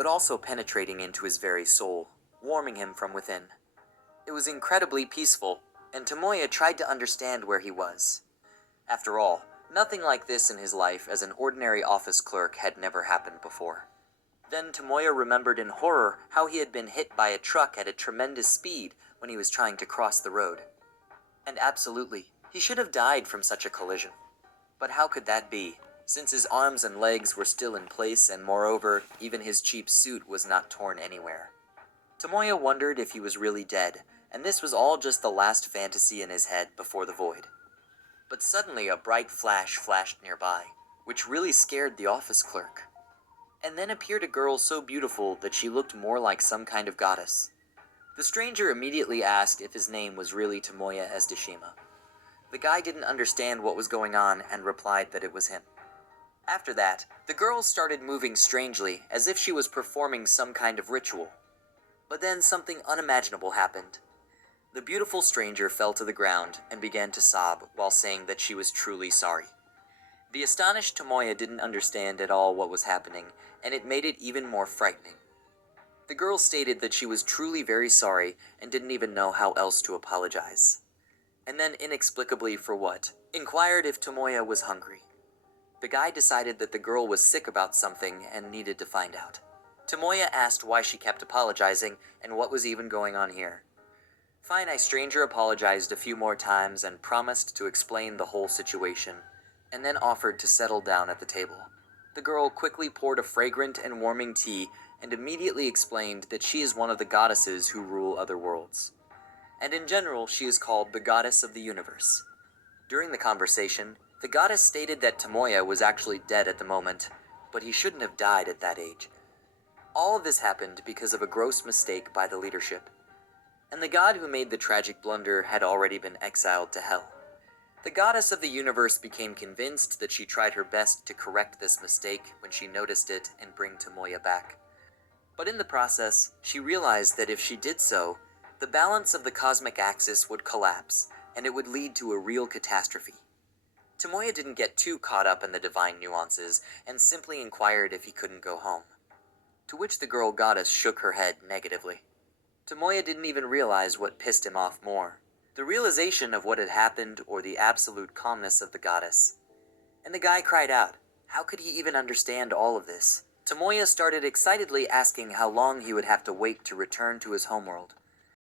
but also penetrating into his very soul, warming him from within. It was incredibly peaceful, and Tomoya tried to understand where he was. After all, nothing like this in his life as an ordinary office clerk had never happened before. Then Tomoya remembered in horror how he had been hit by a truck at a tremendous speed when he was trying to cross the road. And absolutely, he should have died from such a collision. But how could that be, since his arms and legs were still in place and moreover, even his cheap suit was not torn anywhere? Tomoya wondered if he was really dead, and this was all just the last fantasy in his head before the void. But suddenly a bright flash flashed nearby, which really scared the office clerk. And then appeared a girl so beautiful that she looked more like some kind of goddess. The stranger immediately asked if his name was really Tomoya Esdeshima. The guy didn't understand what was going on and replied that it was him. After that, the girl started moving strangely, as if she was performing some kind of ritual. But then something unimaginable happened. The beautiful stranger fell to the ground and began to sob while saying that she was truly sorry. The astonished Tomoya didn't understand at all what was happening, and it made it even more frightening. The girl stated that she was truly very sorry and didn't even know how else to apologize. And then, inexplicably for what, inquired if Tomoya was hungry. The guy decided that the girl was sick about something and needed to find out. Tomoya asked why she kept apologizing and what was even going on here. Fine, stranger apologized a few more times and promised to explain the whole situation, and then offered to settle down at the table. The girl quickly poured a fragrant and warming tea and immediately explained that she is one of the goddesses who rule other worlds. And in general, she is called the goddess of the universe. During the conversation, the goddess stated that Tomoya was actually dead at the moment, but he shouldn't have died at that age. All of this happened because of a gross mistake by the leadership. And the god who made the tragic blunder had already been exiled to hell. The goddess of the universe became convinced that she tried her best to correct this mistake when she noticed it and bring Tomoya back. But in the process, she realized that if she did so, the balance of the cosmic axis would collapse, and it would lead to a real catastrophe. Tomoya didn't get too caught up in the divine nuances, and simply inquired if he couldn't go home. To which the girl goddess shook her head negatively. Tomoya didn't even realize what pissed him off more: the realization of what had happened or the absolute calmness of the goddess. And the guy cried out. How could he even understand all of this? Tomoya started excitedly asking how long he would have to wait to return to his homeworld.